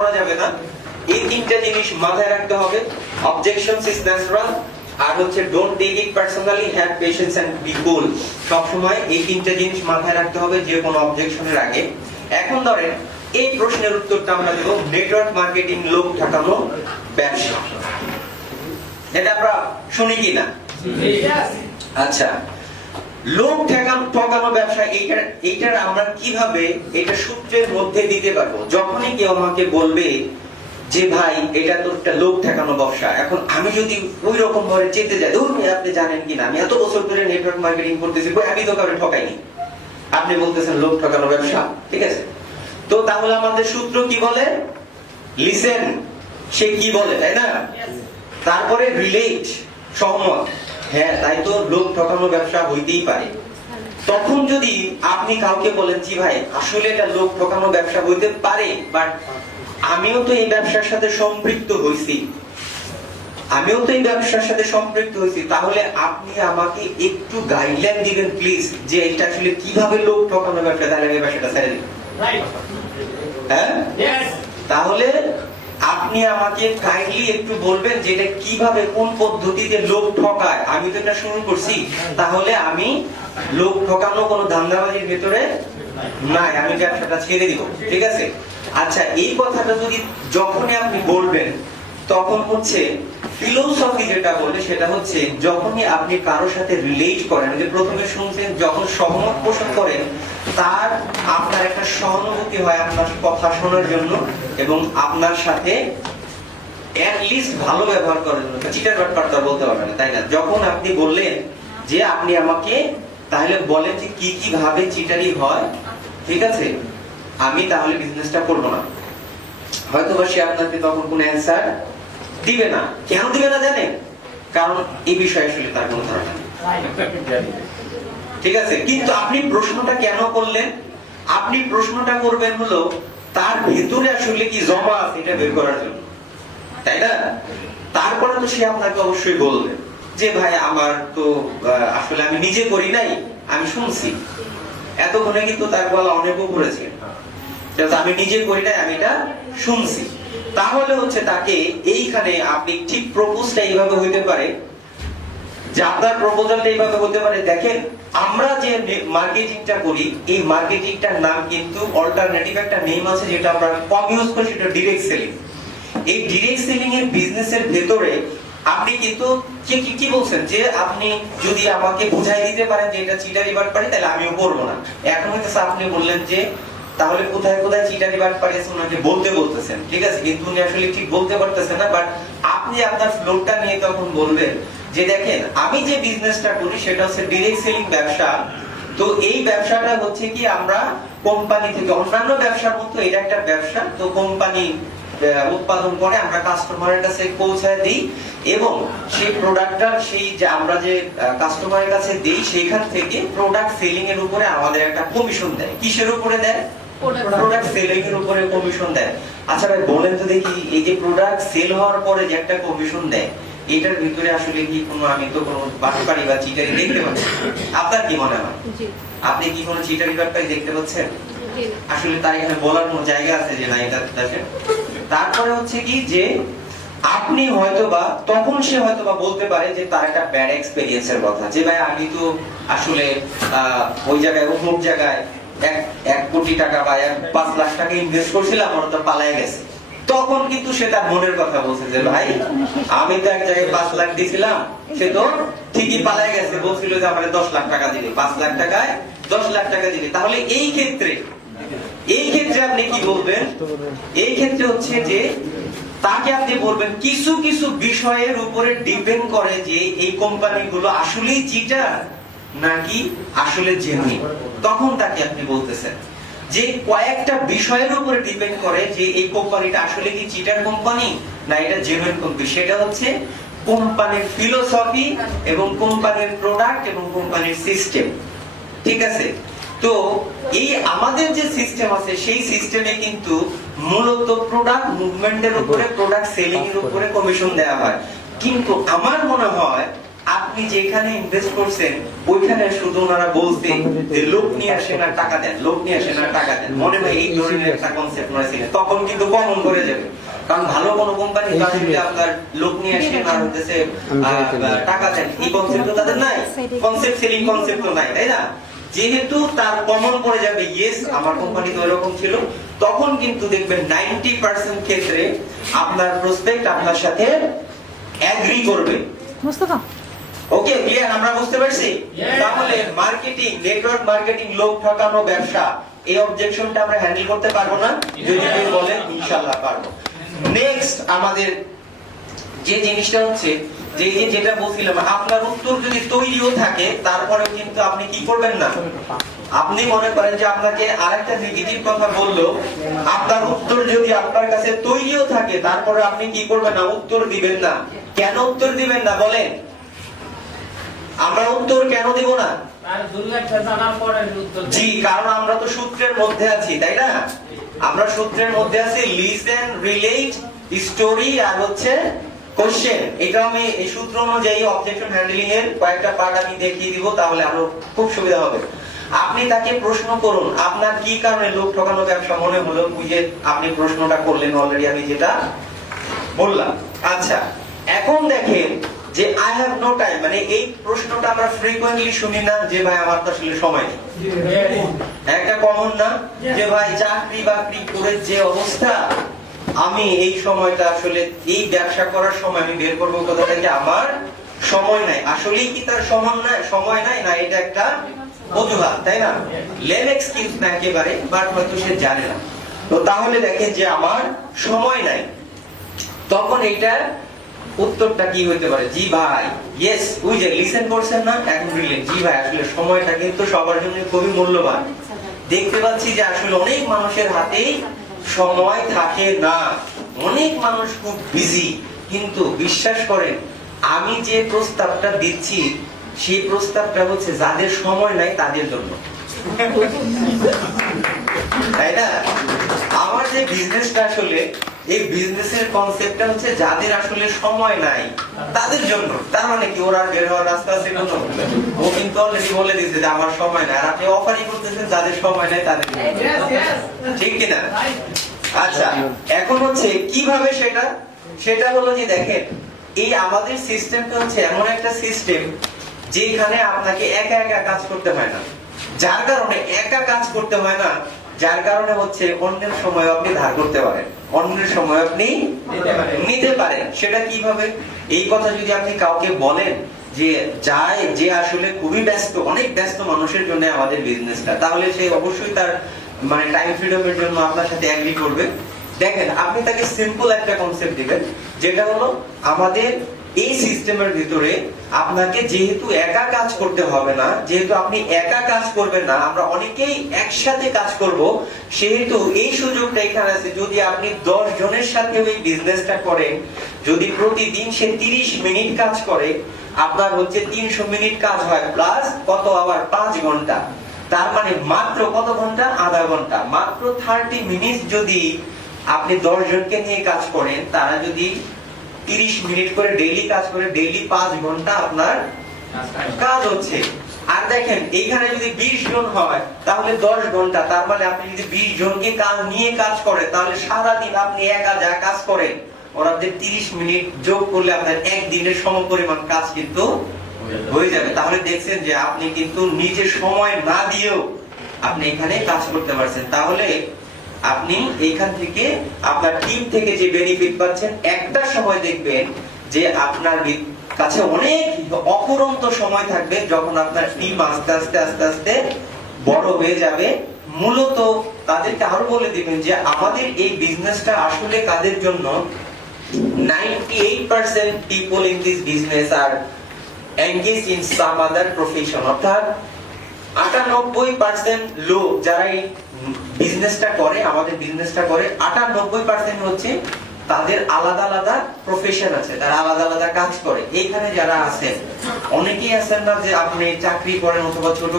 করা যাবে না। এই তিনটা জিনিস মাথায় রাখতে হবে। অবজেকশনস ইজ ন্যাচারাল, আর হচ্ছে don't take it personally, have patience and be cool. সব সময় এই তিনটা জিনিস মাথায় রাখতে হবে যে কোনো অবজেকশনের আগে। এখন ধরেন এই প্রশ্নের উত্তরটা আমরা দেব নেটওয়ার্ক মার্কেটিং লোক ঠকানো ব্যবসা। এটা আমরা শুনি কি না? আচ্ছা, লোক ঠকানো ব্যবসা, এইটার আমরা কিভাবে এটা সূত্রের মধ্যে দিতে পারবো? যখনই কেউ আমাকে বলবে যে ভাই এটা তো একটা লোক ঠকানো ব্যবসা, এখন আমি যদি ওই রকম ভাবে চেতে যাই, ধরুন আপনি জানেন কিনা আমি এত বছর ধরে নেটওয়ার্ক মার্কেটিং করতেছি, আমি তো কাউকে ঠকাইনি, আপনি বলতেছেন লোক ঠকানো ব্যবসা, ঠিক আছে? তো তাহলে আমাদের সূত্র কি বলে? লিসেন, সে কি বলে, তাই না? তারপরে রিলেট, সহমত, হ্যাঁ তাই তো, লোক ঠকানো ব্যবসা হইতেই পারে। তখন যদি আপনি কাউকে বলেন জি ভাই আসলে এটা লোক ঠকানো ব্যবসা হইতে পারে, বাট আমিও তো এই ব্যবসার সাথে সম্পৃক্ত হইছি, তাহলে আপনি আমাকে একটু গাইডলাইন দিবেন প্লিজ, যে এটা আসলে কিভাবে লোক ঠকানো ব্যবসা, তাহলে আমি ব্যবসাটা ছেড়ে দিই। হ্যাঁ, তাহলে আপনি আমাকে কাইন্ডলি একটু বলবেন যে এটা কিভাবে, কোন পদ্ধতিতে লোক ঠকায়। আমি তো এটা শুরু করছি, তাহলে আমি লোক ঠকানো কোনো ধান্দাবাজির ভিতরে নাই, আমি ব্যবসাটা ছেড়ে দিব, ঠিক আছে? আচ্ছা, এই কথাটা যদি যখনই আপনি বলবেন, তখন হচ্ছে ফিলোসফি যেটা বলে সেটা হচ্ছে যখনই আপনি কারোর সাথে রিলেট করেন, যে প্রথমে শুনছেন, যখন সহমত পোষণ করেন, তার আপনার একটা সহানুভূতি হয় আপনার কথা শোনার জন্য এবং আপনার সাথে এট লিস্ট ভালো ব্যবহার করার জন্য। চিটার বাটপারটা বলতে পারবেন না, তাই না? যখন আপনি বললেন যে আপনি আমাকে তাহলে বলেন যে কি কি ভাবে চিটারি হয়, ঠিক আছে, আমি তাহলে বিজনেসটা করব না, হয়তো বা সে আপনাকে তখন কোনো অ্যানসার দিবে না। কেন দিবে না জানেন? কারণ এই বিষয়ে আসলে তার কোনো ধারণা নেই, ঠিক আছে? কিন্তু আপনি প্রশ্নটা কেন করলেন? আপনি প্রশ্নটা করবেন হলো তার ভেতরে আসলে কি জমা আছে এটা বের করার জন্য, তাই না? তারপরে তো সে আপনাকে অবশ্যই বলবে যে ভাই আমার তো আসলে আমি নিজে করি নাই, আমি শুনছি। এতক্ষণে কিন্তু তার গলা অনেক উপরে ছিল, আমি নিজে করি নাই, আমি এটা শুনছি। তাহলে হচ্ছে তাকে এইখানে আপনি ঠিক প্রপোজটা এইভাবে হইতে পারে, যে আপনার প্রপোজালটা এইভাবে হতে পারে, দেখেন আমরা যে মার্কেটিংটা করি, এই মার্কেটিংটার নাম কিন্তু অল্টারনেটিভ একটা নেম আছে যেটা আমরা কম ইউজ করি, সেটা ডাইরেক্ট সেলিং। এই ডাইরেক্ট সেলিং এর বিজনেসের ভেতরে আপনি কিন্তু কি বলছেন যে আপনি যদি আমাকে বুঝাই দিতে পারেন যে এটা চিটারি বাটপারি, তাহলে আমিও করবো না। এখন হয়তো আপনি বললেন যে তাহলে কোথায় কোথায় চিটারি বাটপারি আছে ওনাকে বলতেছেন, ঠিক আছে, কিন্তু উনি আসলে ঠিক বলতে পারতেছেন না। বাট আপনি আপনার ফ্লোরটা নিয়ে তখন বলবেন যে দেখেন আমি যে বিজনেসটা করি সেটা হচ্ছে ডাইরেক্ট সেলিং ব্যবসা। তো এই ব্যবসাটা হচ্ছে কি আমরা কোম্পানি থেকে, অন্যান্য ব্যবসার মতো এটা একটা ব্যবসা, তো কোম্পানি উৎপাদন করে আমরা কাস্টমারের কাছে পৌঁছায় দিই, এবং সেই প্রোডাক্টটা সেই যে আমরা যে কাস্টমারের কাছে দিই সেইখান থেকে প্রোডাক্ট সেলিং এর উপরে আমাদের একটা কমিশন দেয়। কিসের উপরে দেয়? প্রোডাক্ট সেলিং এর উপরে কমিশন দেয়। আচ্ছা ভাই বলেন তো দেখি, এই যে প্রোডাক্ট সেল হওয়ার পরে যে একটা কমিশন দেয়, এটার ভিতরে আসলে কি কোনো, আমি তো কোনো বাটপারি বা চিটারি দেখতে পাচ্ছি, আপনার কি মনে হয়? আপনি কি কোনো চিটারি বাটপারি দেখতে পাচ্ছেন? আসলে তার এখানে বলার কোনো জায়গা আছে যে না এটা আছে? তারপরে হচ্ছে কি যে আপনি হয়তোবা তখন সে হয়তোবা বলতে পারে যে তার একটা ব্যাড এক্সপেরিয়েন্সের কথা, যে ভাই আমি তো আসলে ওই জায়গায় অমুক জায়গায় 1 কোটি টাকা বা 5 লাখ টাকা ইনভেস্ট করছিলাম, আমার তো পালায় গেছে। তখন কিন্তু সে তার মনের কথা বলছে যে ভাই আমি তো এক জায়গায় 5 লাখ দিয়েছিলাম, সে তো ঠিকই পালায় গেছে, বলছিল যে আমার 10 লাখ টাকা দিবে, 5 লাখ টাকায় 10 লাখ টাকা দিবে। তাহলে এই ক্ষেত্রে আপনি কি বলবেন? এই ক্ষেত্রে হচ্ছে যে তাকে আপনি বলবেন কিছু কিছু বিষয়ের উপরে ডিপেন্ড করে যে এই কোম্পানিগুলো আসলেই চিটার নাকি আসলে জেনুইন। তখন তাকে আপনি বলতেছেন যে কয়েকটা বিষয়ের উপরে ডিপেন্ড করে যে এই কোম্পানিটা আসলে কি চিটার কোম্পানি না এটা জেনুইন কোম্পানি। সেটা হচ্ছে কোম্পানির ফিলোসফি এবং কোম্পানির প্রোডাক্ট এবং কোম্পানির সিস্টেম, ঠিক আছে? তো এই আমাদের যে সিস্টেম আছে সেই সিস্টেমে কিন্তু মূলত প্রোডাক্ট মুভমেন্টের উপরে, প্রোডাক্ট সেলিং এর উপরে কমিশন দেওয়া হয়। কিন্তু আমার মনে হয় আপনি আপনি যেখানে ইনভেস্ট করছেন ওইখানে শুধু ওনারা বলছে যে লোক নিয়ে আসেন আর টাকা দেন, লোক নিয়ে আসেন আর টাকা দেন, মনে হয় এই ধরনের একটা কনসেপ্ট মনে ছিল, তখন কিন্তু কমন করে যাবে। কারণ ভালো কোনো কোম্পানি যদি আপনার লোক নিয়ে আসেন আর হচ্ছে টাকা দেন, এই কনসেপ্ট তো তাদের নাই, কনসেপ্ট সেলিং কনসেপ্ট তো নাই, তাই না? যেহেতু তার কমন পড়ে যাবে ইয়েস আমার কোম্পানি তো এরকম ছিল, তখন কিন্তু দেখবেন 90% ক্ষেত্রে আপনার প্রসপেক্ট আপনার সাথে এগ্রি করবে। মুস্তাফা ওকে, ক্লিয়ার? আমরা বুঝতে পারছি? তাহলে মার্কেটিং, নেটওয়ার্ক মার্কেটিং, লোক ঠকানো ব্যবসা, এই অবজেকশনটা আমরা হ্যান্ডেল করতে পারবো না? যদি আপনি বলেন ইনশাআল্লাহ পারবো। নেক্সট আমাদের যে জিনিসটা হচ্ছে যে যেটা বলছিলাম, আপনার উত্তর যদি তৈরিও থাকে তারপরেও কিন্তু আপনি কি করবেন না, আপনি মনে করেন যে আপনাকে আরেকটা নেগেটিভ কথা বললো, আপনার উত্তর যদি আপনার কাছে তৈরিও থাকে তারপরে আপনি কি করবেন না, উত্তর দিবেন না। কেন উত্তর দিবেন না বলেন? আমরা উত্তর কেন দিব না? জি, কারণ আমরা তো সূত্রের মধ্যে আছি, তাই না? আমরা সূত্রের মধ্যে আছি, লিসেন, রিলেট, স্টোরি আর হচ্ছে কোশ্চেন। এটা আমি এই সূত্র অনুযায়ী অবজেকশন হ্যান্ডলিং এর কয়েকটা পার্ট আমি দেখিয়ে দিব, তাহলে আরো খুব সুবিধা হবে। আপনি তাকে প্রশ্ন করুন, আপনার কি কারণে লোক ঠকানো ব্যবসা মনে হলো, বুঝে আপনি প্রশ্নটা করলেন, অলরেডি আমি যেটা বললাম। আচ্ছা, এখন দেখেন যে আই হ্যাভ নো টাইম, মানে এই প্রশ্নটা আমরা ফ্রিকোয়েন্টলি শুনি না যে ভাই আমার তো আসলে সময় নেই। একটা কমন না যে ভাই চাকরি বাকরি করে যে অবস্থা, আমি এই সময়টা আসলে এই ব্যবসা করার সময় আমি বের করবো কোথা থেকে, আমার সময় নাই। আসলেই কি তার সময় নাই, না এটা একটা অজুহাত, তাই না? লেম এক্সকিউজ না একেবারে, বাট হয়তো সে জানে না। তো তাহলে দেখেন যে আমার সময় নাই, তখন এইটা উত্তরটা কি হইতে পারে? জি ভাই, ইয়েস, ওই যে লিসেন করছেন না, এখন রিলেট, জি ভাই আসলে সময়টা কিন্তু সবার জন্য খুবই মূল্যবান। দেখতে পাচ্ছি যে আসলে অনেক মানুষের হাতেই সময় থাকে না, অনেক মানুষ খুব বিজি, কিন্তু বিশ্বাস করেন আমি যে প্রস্তাবটা দিচ্ছি সেই প্রস্তাবটা হচ্ছে যাদের সময় নাই তাদের জন্য, তাই না? আমার যে বিজনেসটা আসলে এই বিজনেসের কনসেপ্টটা হচ্ছে যাদের আসলে সময় নাই তাদের জন্য। তার মানে কি ওরা বের হওয়ার রাস্তা আছে কোনো? ও কিন্তু অলরেডি বলে দিয়েছে যে আমার সময় নাই, আর আপনি অফারই করতেছেন যাদের সময় নাই তাদের জন্য, ঠিক কিনা? আচ্ছা, এখন হচ্ছে কিভাবে সেটা হলো যে দেখেন এই আমাদের সিস্টেমটা হচ্ছে এমন একটা সিস্টেম যেখানে আপনাকে একা একা কাজ করতে হয় না, যার কারণে একা কাজ করতে হয় না, যার কারণে হচ্ছে অন্যের সময় আপনি ধার করতে পারেন, অন্যের সময় আপনি নিতে পারেন। সেটা কিভাবে? এই কথা যদি আপনি কাউকে বলেন যে আসলে খুবই ব্যস্ত, অনেক ব্যস্ত মানুষের জন্য আমাদের বিজনেসটা, তাহলে সে অবশ্যই তার মানে টাইম ফ্রিডমের জন্য আপনার সাথে এগ্রি করবে। দেখেন আপনি তাকে সিম্পল একটা কনসেপ্ট দিবেন, যেটা হলো আমাদের এই সিস্টেমের ভিতরে আপনাকে যেহেতু একা কাজ করতে হবে না, যেহেতু আপনি একা কাজ করবেন না, আমরা অনেকেই একসাথে কাজ করব, সেহেতু এই সুযোগটা এখানে আছে। যদি আপনি 10 জনের সাথে ওই বিজনেসটা করেন, যদি প্রতিদিন সে 30 মিনিট কাজ করে, আপনার হচ্ছে 300 মিনিট কাজ হয়, প্লাস কত আবার 5 ঘন্টা, তার মানে মাত্র কত ঘন্টা? আধা ঘন্টা, মাত্র 30 মিনিট যদি আপনি 10 জনকে নিয়ে কাজ করেন, তারা যদি 30 মিনিট করে ডেইলি কাজ করে, ডেইলি 5 ঘন্টা আপনার কাজ হচ্ছে। আর দেখেন এইখানে যদি 20 জন হয় তাহলে 10 ঘন্টা, তার মানে আপনি যদি 20 জনকে কাজ নিয়ে কাজ করেন, তাহলে সারা দিন আপনি একা যা কাজ করেন ওর আপনাদের 30 মিনিট যোগ করলে আপনার একদিনের সমপরিমাণ কাজ কিন্তু হয়ে যাবে। তাহলে দেখছেন যে আপনি কিন্তু নিজে সময় না দিয়েও আপনি এখানে কাজ করতে পারছেন। তাহলে আপনি এইখান থেকে আপনার টিম থেকে যে বেনিফিট পাচ্ছেন, একটা সময় দেখবেন যে আপনার কাছে অনেক অপরন্ত সময় থাকবে যখন আপনার টিম আস্তে আস্তে আস্তে আস্তে বড় হয়ে যাবে। মূলত তাদেরকে আরো বলে দিবেন যে আমাদের এই বিজনেসটা আসলে কাদের জন্য? 98% people in this business are engaged in some other profession, অর্থাৎ 98% লোক যারা এই বিজনেসটা করে, আমাদের বিজনেসটা করে, 98% হচ্ছে তাদের আলাদা আলাদা প্রফেশন আছে, তারা আলাদা আলাদা কাজ করে। এইখানে যারা আছেন অনেকেই আছেন না যে আপনি চাকরি করেন অথবা ছোট